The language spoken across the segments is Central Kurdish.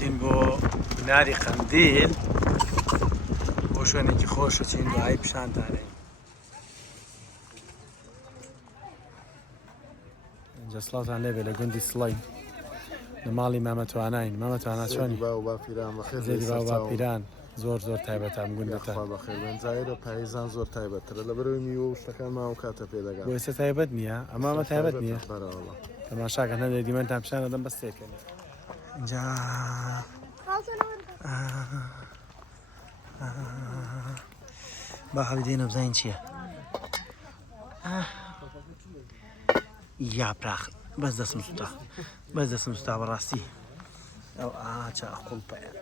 هاتین بۆ بناری قەندیل بۆ شوێنێکی خۆش وچین دوایی پیشانتانێ. اینجا سڵاتان لێبێ لە گوندی سڵەی لە ماڵی مامەتوانین. مامەتوانە چۆنی؟ زێری باو باپیران زۆر تایبەتە ئەم گوندەتە. بەخێربێنجایرە پاییزان زۆر تایبەتترە لەبەرەوەی میوە و شتەکان ماوە کاتە پێدەگات. بۆ ئێستا تایبەت نییە؟ ئەمامە تایبەت نییە؟ تەماشاکە هەندێک دیمەنتان پیشان دەدەم بەستێکەوە. اینجا با هەڵیدێنە بزانین چییە؟ یاپراخ بەس دەسم سوتا بەڕاستی ئەو ئاچە قوڵپەیەت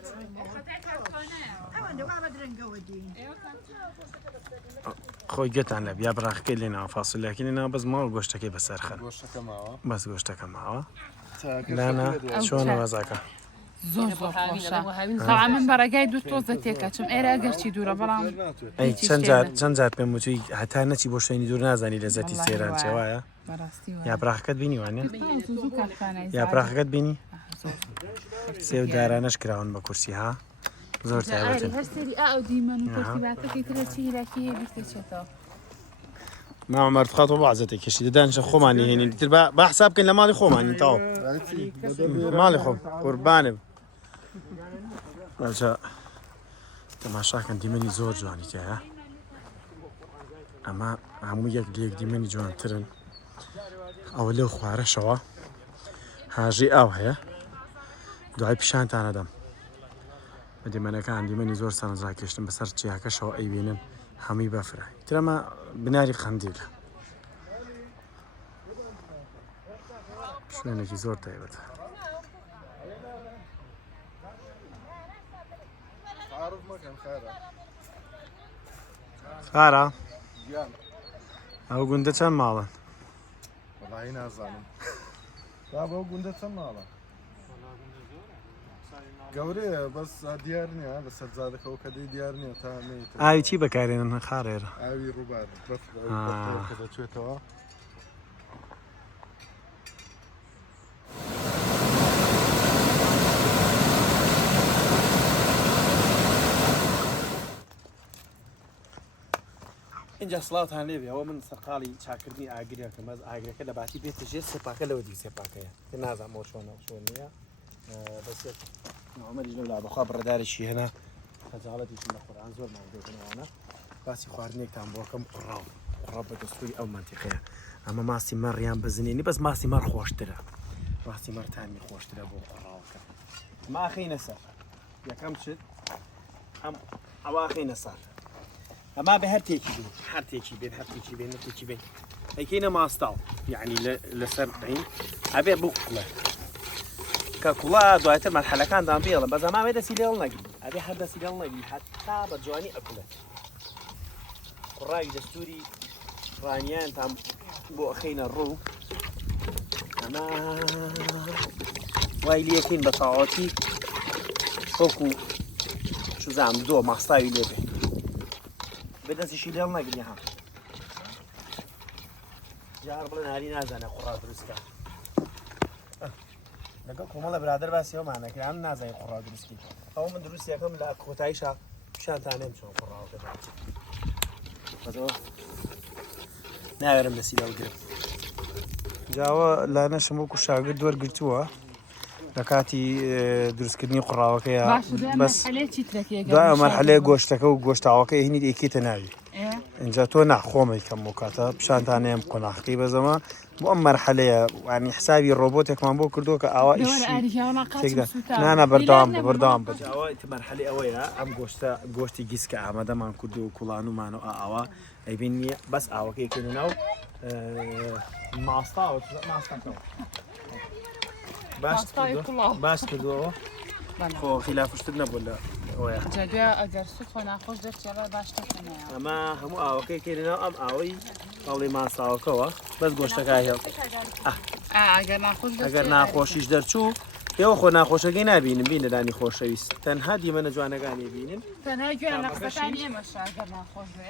خۆی گوێتان لە یاپراخەکەی لێنەوە فاسولیاکەی لێنەوە بەس ماوە گۆشتەکەی بەسەر خەن بەس گۆشتەکە ماوە لانا چۆنە وەزاکە زۆر خۆشە. تەواو من بەڕێگای دوو تۆزە تێکەچم ئێرە گەرچی دوورە بەڵام چەند جار پێم وتووی هەتا نەچی بۆ شوێنی دوور نازانی لە زەتی سێران چێوایە یاپراخەکەت بینی وانە؟ یاپراخەکەت بینی؟ سێو دارانەش کراون بە کورسی ها زۆر تایبەتن. مامەڕ خاتۆ بەعزەتێک کەشی دەدانشە خۆمانی هێنین تر بە حساب بکەین لە ماڵی خۆمانی تاوە ماڵی خۆم قوربانم. بەچە تەماشاکەن دیمەنی زۆر جوانی تێیە ئەمە هەموو یەک لێک دیمەنی جوانترن. ئەوە لەو خوارەشەوە هاژی ئاو هەیە دوای پیشانتانە دەم بە دیمەنەکان دیمەنی زۆر سەرنجڕاکێشتن بەسەر چیاکەشەوە ئەیبینن هەمووی بەفرە. ترەمە بناری قەندیلە شوێنێکی زۆر تایبەتە. خارە ئەو گوندە چەند ماڵن؟ وەڵاهی نازانم. بۆ گوندە چەند ماڵە؟ گەورەیە بەس دیار نییە لە سەرجادەکەەوە کە دەی دیار نییە تا ئاوی چی بەکارێنن خارێرە؟ ئاوی ڕووبار کە دەچێتەوە. اینجا سڵاتان لێبێ ئەوە من سەرقاڵی چاکردنی ئاگریەکەم بەس ئاگرەکە لە باتی بێتە ژێر سێپاکە لەوە دی سێپاکەیە کە نازانەوە چۆنە چۆن نییە بەس ئەمەریش لەولا بەخوا بڕێدارێکی هێنا خەجاڵەتیشم لە قورئان زۆر ماندێتنەوەوانە باسی خواردنێکتان بۆکەم قوڕاو بە دەستوری ئەو منتیقەیە. ئەمە ماسی مەڕیان بزنێنی بەس ماسی مەڕ خۆشترە ماسی مەڕتانی خۆشترە بۆ قوڕاوەکە. ماخینە سەر یەکەم چت ئەواخینە سەر ئەما بە هەرتێکی بین هەرتێکی بێن نەتێکی بێن ئەیکەینە ماستاو یعنی لەسەر بین ئەبێ بووقڵە کە کوڵا دوایتر مەرحەلەکاندان بێڵم بەس ئەما بێ دەسی لێڵ نەگری ئەبێ هەر دەسی لێڵ نەگری هەتا بە جوانی ئەکولێت. قوڕاوی دەستوری ڕانیانتان بۆ ئەخەینە ڕوو ئەمە وای لێکەین بە تەواوەتی وەکو شوزام دۆ ماستاوی لێ بێ بەدەستیشی لێڵ نەگری ها جار بڵێن هەری نازانە قوڕا دروستکە لەگەڵ کۆمەڵە برادر باسی ئەومانەکران نازانێت قوڕا دروستکی ئەوە من دروستیەکەم لە کۆتاییشا پیشانتانێم چۆن قوڕاوەکە بەزەوە ناوێرم دەسی لەڵگرم. جاوە لانەشم وەکو شاگرد وەرگرتووە لە کاتی دروستکردنی قوڕاوەکەیە بەس دوای مەرحەلەیە گۆشتەکە و گۆشتاوەکەی هینی ئێکیتە ناوی اینجا تۆ ناخۆمەی کەم و کاتە پیشانتانەیەم قۆناغەکەی بەزەمە بۆ ئەم مەرحەلەیە وانی حسابی ڕۆبۆتێکمان بۆ کردووە کە ئاوا نانە بەردەوام بە ئەوە مەرحەلی ئەوەیە ئەم گۆشتی گیسکە ئامادەمان کردو و کوڵانومان و ئاوا ئەیبینیە بەس ئاوەکەی کردن ناو ماستاوە باش کردوەوە خۆ خلافشتر نەبوو لە ئەوەیە ئەگەر سوت خۆ ناخۆش دەرچێڵە باشتر ئەمە هەموو ئاوەکەی کردنەوە ئەم ئاوەی هەڵی ماساوەکەەوە بەس گۆشتەکە هێڵ ئەگەر ناخۆشیش دەرچوو پێوە خۆ ناخۆشەکەی نبینم بینەدانی خۆشەویست تەنها دیمەنە جوانەکانی بینن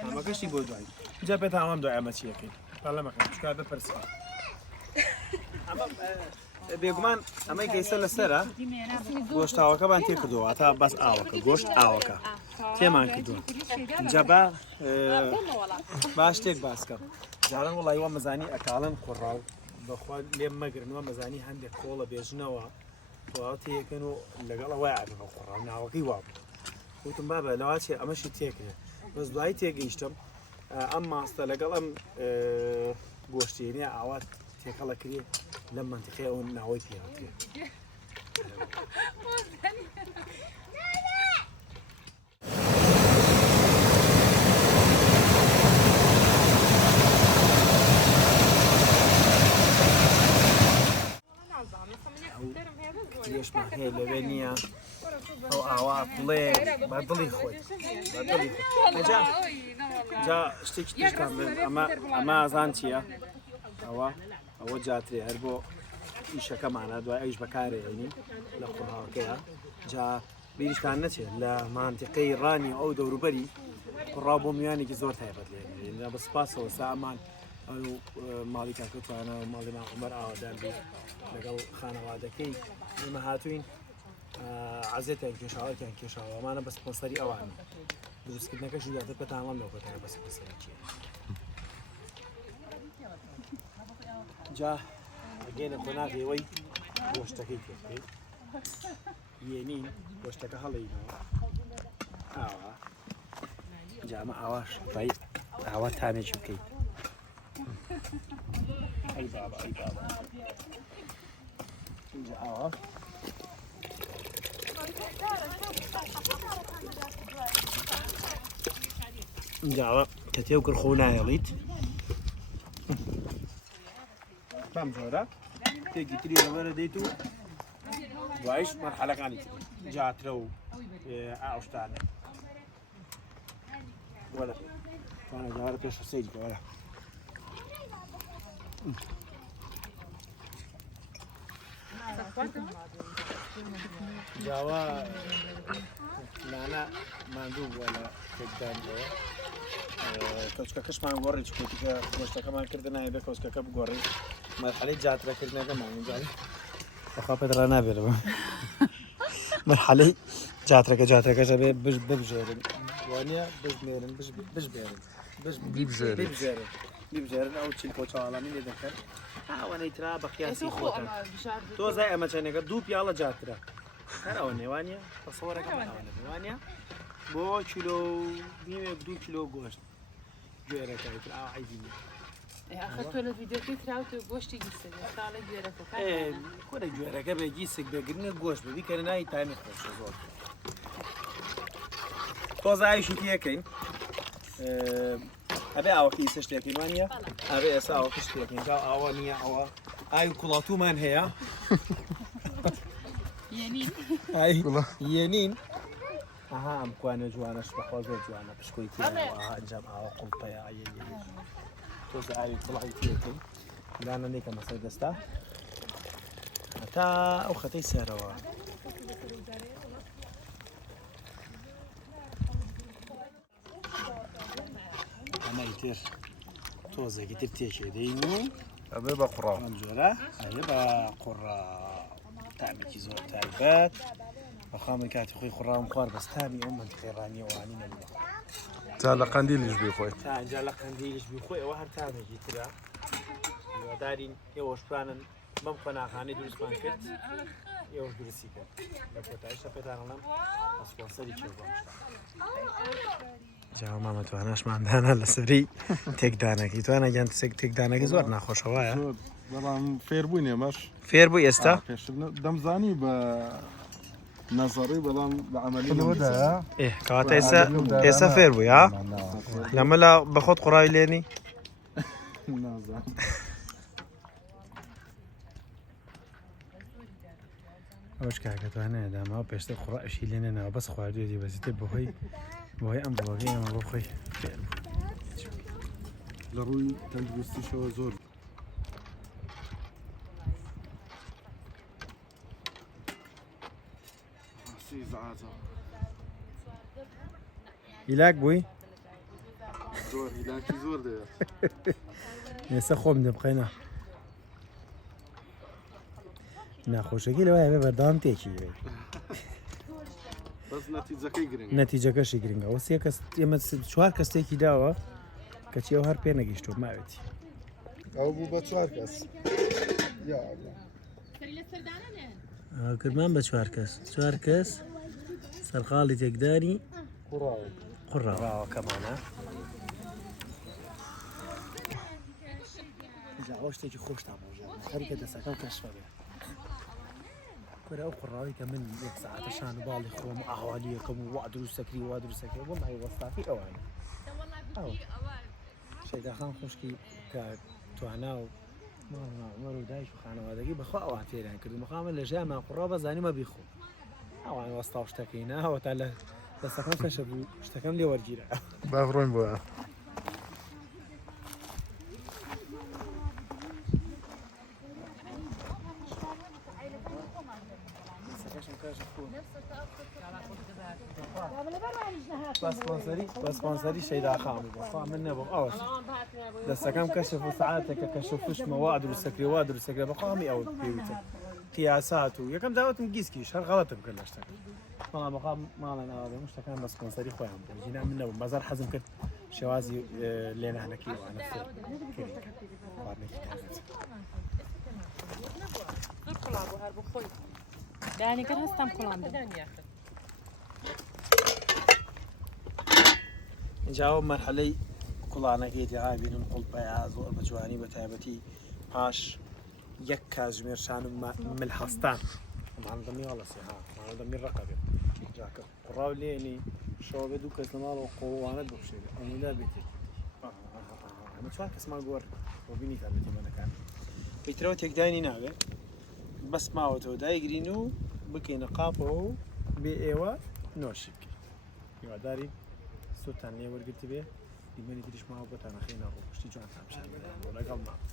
ئەمەکەشی بۆ دوای جا پێتان ئەمەم دوای ئەمە چیەکەین لەمەکەن چکار بپرسیوە بێگومان ئەمەی گەیسە لەسەرە گۆشتاوەکەمان تێ کردووە تا بەس ئاوەکە گۆشت ئاوەکە تێمان کردووە جەبا باش شتێک باسکەم جاران وڵی وە مەزانی ئەکاڵن قوڕاو بەخوا لێم مەگرنەوە مەزانی هەندێک کۆڵە بێژنەوە تۆ تێکن و لەگەڵ ئەوە بە قوڕاو ناوەکەی وا وتم بابە لەوا چێ ئەمەشی تێکرێ بەس دوای تێگەیشتم ئەم ماستە لەگەڵ ئەم گۆشتێنێ ئاوات تێکەڵە کرێ لەم منتیقی ئەو ناوەی پێهاتێ لێشمان هەیە لەوێ نییە ئەو ئاوا بڵێ با دڵی خۆی جا شتێکی تشتان ئەمە ئازان چییە؟ ئەوە جاترێ هەر بۆ ئیشەکەمانە دوای ئەویش بەکارێنین لە قوڕاوەکەیە جا بیریشتان نەچێت لە مانتیقەی ڕانی ئەو دەوروبەری قوڕاو بۆ میوانێکی زۆر تایبەت لێنێ بە سوپاسەوە سامان ماڵی کاکەتوانە و ماڵی ماعومەر ئاوادان بێت لەگەڵ خانەوادەکەی ئێمە هاتوین عەزێتیان کێشاوەتیان کێشاوە ئەمانە بە سپۆنسەری ئەوانە دروستکردنەکەشی دواتر پێتانوەم لەو کۆتانە بە سپۆنسەری چیە جا ئەگەینە خۆناغێوەی گۆشتەکەی پێ یێنین گۆشتەکە هەڵەینەوە ئاوا جامە ئاواش بای ئاوا تامێکی بکەیت ئەی بابا ئەی بابا اینجا ئاوا اینجا ئاوا کە تێو کرد خۆ نایەڵیت بەم جۆرە تێکی تری لەبەرە دەیت و دوایش مەرحەلەکانی تر جاترە و ئاوشتانە وەرە توانە جارە پێشە سەیری وەرە جاوا نانە ماندوو بووە لە تێکدانەوە کەچکەکەشمان گۆڕی چکوتیکە گۆشتەکەمان کردە نایە بێ کەوسکەکە بگۆڕی مەرحەلەی جاترەکردنەکەمان جاری بەخوا پێت ڕا نابێرەوە مەرحەلەی جاترەکەشە بێ ببژێرن وانە بژمێرن بژبێرن ببژێرن ئەو چیلکۆ چاوەڵامی لێ دەکەن ئەوەنەی ترا بە قیاسی خۆتە تۆ زای ئەمە چەندێکە دوو پیاڵە جاترە هەر ئەوە نێوانە بەسەوەرەکەمان نێوانە بۆ کیلۆ نیمێک 2 کیلۆ گۆشت گوێرەکەی تر ئاو عیبینی تۆ لە ڤیدیۆکەی تراوتە گۆشتی گیسەک تاڵە گوێرەکە کۆرە گوێرەکە بێ گیسک بێگرنە گۆشت ببی کە نایی تامی خۆشە زۆر تۆز ئاویشی تێکەین ئەبێ ئاوەکە ئیسە شتێکین وانە ئەبێ ئێستا ئاوەکە شتێکین جا ئاوە نییە ئەوە ئاوی کوڵاتومان هەیە یێنین ئەها ئەم کوانە جوانەش بەخوا زۆر جوانە پشکۆی تێنەوە ئەنجام ئاوە قوڵپەیە تۆز ئاوی کوڵاتی تێکەین لانە نیکە مەسەر دەستا هەتا ئەو خەتەی سەرەوە ئەمەی تر تۆزێکی تر تێکێ دەین و ئەبێ بە قوڕاو ئەم جۆرە ئەبێ بە قوڕاو تامێکی زۆر تایبەت بەخوا من کاتی خۆی قوڕاوم خوارد بەس تامی ئەو منتیقەی ڕانیەوانی نەبووە جا لە قەندیلیش بخۆیت تا ئەنجا لە قەندیلیش بخۆی ئەوە هەر تامێکی ترە هیوادارین ئێوەشپانن بەم خۆناخانەی دروستمان کرد ئێوەش دروستی کرد لە کۆتاییشە پێتانەڵم ئەسپۆنسەری چێ بۆم جاوا مامەتوانەشماندانە لەسەری تێکدانەکەی توانە گیان تێکدانەکەی زۆر ناخۆشەوەیە بەڵام فێر بووین ئێمەش فێر بوو ئێستا دەمزانی بە نەزەڕی بەڵام بە عەمەلی کەواتە ئێستا فێر بووی ها لەمە لە بەخۆت قوڕاوی لێنی نازانم ئەوش کاکەتوانەیە داماوە پێشتر قوڕائشی لێنێنەوە بەس خواردوێتی بەزیتر بەهۆی ئەم بڵۆگەی ئەمە بۆ خۆی فێر بوو لە ڕووی تەندروستیشەوە زۆر هیلاک بووی؟ زۆر هیلاکی زۆر دەوێت ئێستا خۆم دەبقەینە ناخۆشەکەی لەوە هەبێ بەردەوام تێکی بێت بەس نەتیجەکەی گرنگ نەتیجەکەشی گرنگە وەسیە کەس ئێمە چوار کەستێکی داوە کەچی ئەو هەر پێ نەگەیشتۆ ماوێتی ئەو بوو بە 4 کەس کردمان بە چوار کەس سەرقاڵی تێکداری قوڕاوەکەمانە ئەو شتێکی خۆشتان خەریکە دەسەکەم کەشفە بێ کورە ئەو قوڕاوی کە من یەک ساعتە شان و باڵی خۆم و ئاوالی یەکەم و وا دروستەکری وا دروستەکەی وەڵی وەستافی ئەوانە شێداخان خوشکی کە توانا و مەڕ و دایک و خانەوادەگی بەخوا ئەوان فێریان کردو مەخامە لە ژیانمان قوڕا بەزانیمە بیخۆ ئەوان وەستا و شتەکەی ناوە تا لە دەستەکەم کەشە بوو شتەکەم لێ وەرگیرە با بڕۆین بۆە بەسپۆنسەری شەیداخامی بەخوا من نەبووم ئەوەش دەستەکەم کەشف و سەعاتێکە کەشفشمە وا دروستەکری وا دروستەکرێ بەخوامی ئەوە پێویتە قیاسات و یەکەم داوەتم گیسکیش هەر غەڵەتم کرد لە شتەکە بەڵام بەخوام ماڵێن ئاوادەم شتەکان بە سپۆنسەری خۆیان بوو جینا من نەبووم بەزار حەزم کرد شێوازی لێنانەکەی وانە دانیکە هەستم کوڵام جاوە مەرحەلەی کوڵانەکەی تێعابینم قوڵپەیە زۆر بە جوانی بە تایبەتی پاش یەک کاتژمێرشانم ملحەستان ماڵدەمی هەڵەسی ماڵدەمی ڕقەبێ جاکە قوڕاو لێنی شەوە بێ دوو کەس لە ماڵەوە قۆوانت بخشێت ئەمەدا بێتێت ئەمە چوار کەسمان گۆڕ بۆ بینی تابەتی منەکان پێیترەوە تێکدانی ناوێت بەس ماوەتەوە دایگرین و بکەینە قاپەوە و بێ ئێوە نۆشی بکەین هیواداری سوتان لێ وەرگرت بێ دیمەنی تریش ماوە بۆتان نەخێنە ڕۆشتی جوانتان پیشان بدەن بۆ لەگەڵ ماوە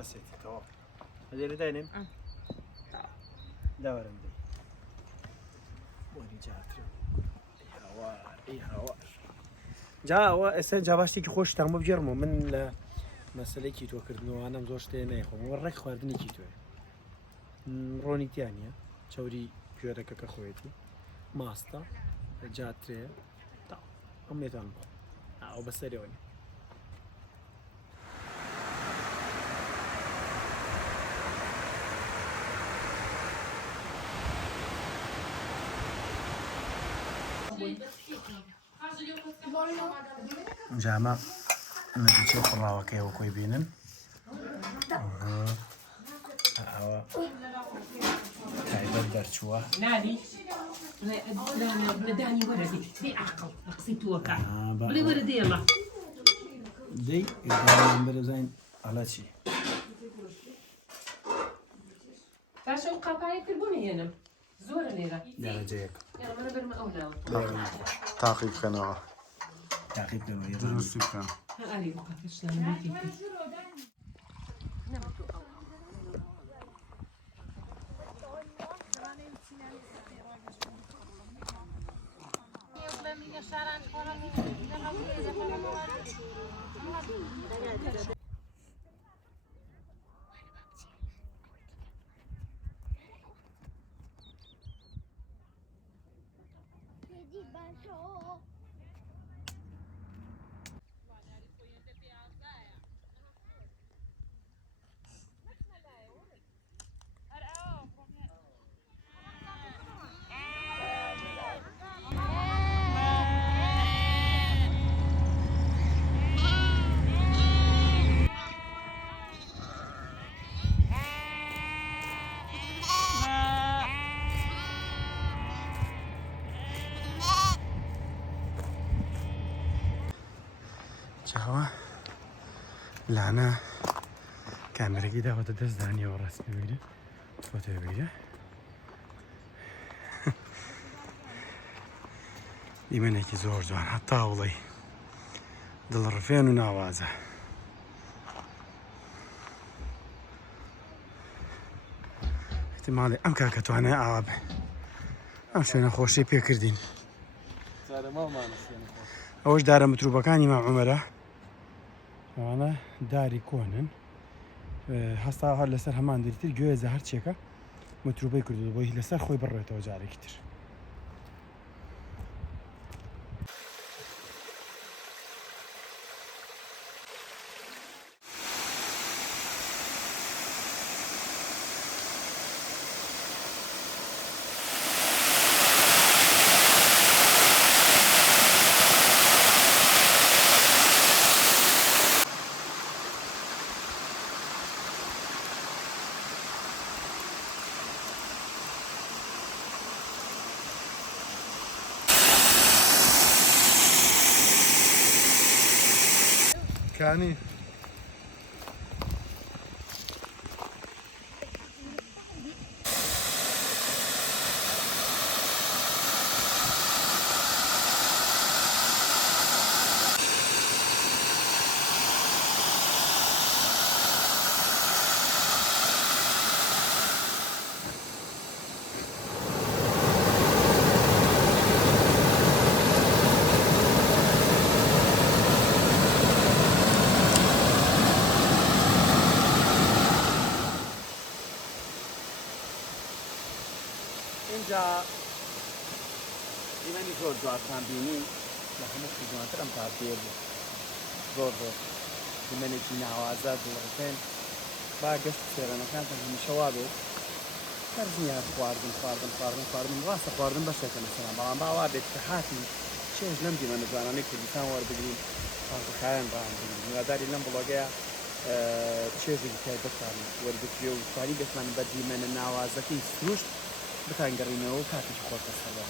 بسيتي تمام هذول داينم دورم دي وني جاتري اي هوا جا اسن جاباشتي كي خوش تام بجرمو من مسألة كي تو كردنو انا مزوشتي نايخو ورك خواردني كي تو روني تانية شوري بيورك كخويتي ماستا جاتري تا اميتان او بسريوني جامع نجيتي قراوة كي وكوي بينن هوا تعبت درشوا ناني داني وردي في عقل قصيت وكا بلي وردي يلا دي يقدر زين على شيء فاشو قاقاي كربوني هنا زور ليرة يا رجيك يلا انا برمى اولاد تاقیب خەنەوە تعقيب دنوية دروستی بکەن هاري وقت شلون بيتي جاوا لعنة كاميرا كده وتدس دانية ورسمي بيده فوتو بيده دیمەنێکی زۆر جوان هەتا وڵی دڵڕفێن و ناوازە. احتیماڵی ئەم کاکە توانای ئاوا بێ. ئەم شوێنە خۆشی پێکردین. ئەوەش دارە متروبەکانی مام عومەرە. ئەوانە داری کۆنن. هەستا هەر لەسەر هەمان دریتر گوێزە هەرچێکە متروبەی کردو بۆی لەسەر خۆی بڕێتەوە جارێکی تر. کانی اینجا دیمەنی زۆر جوانتان بینی لە هەمووی جوانتر ئەم تاپێ بوو زۆر دیمەنێکی ناوازە دڵڕفێن با گەشت سێرەنەکانتان هەمیشەوا بێت هەرزنیە خواردن ڕاستە خواردن بەشێکە مەسەڵەن بەڵام باوا بێت کە هاتی چێژ لەم دیمەنە جوانانەی کوردستان وەربگرین خاڵخایان ڕاهەندگرین هیواداری لەم بڵۆگەیە چێژێکی تایبەتان وەربگرێ و توانی بێتمان بە دیمەنە ناوازەکەی سروشت بتانگەڕینەوە و کاتێکی خۆتە سەڵەوە.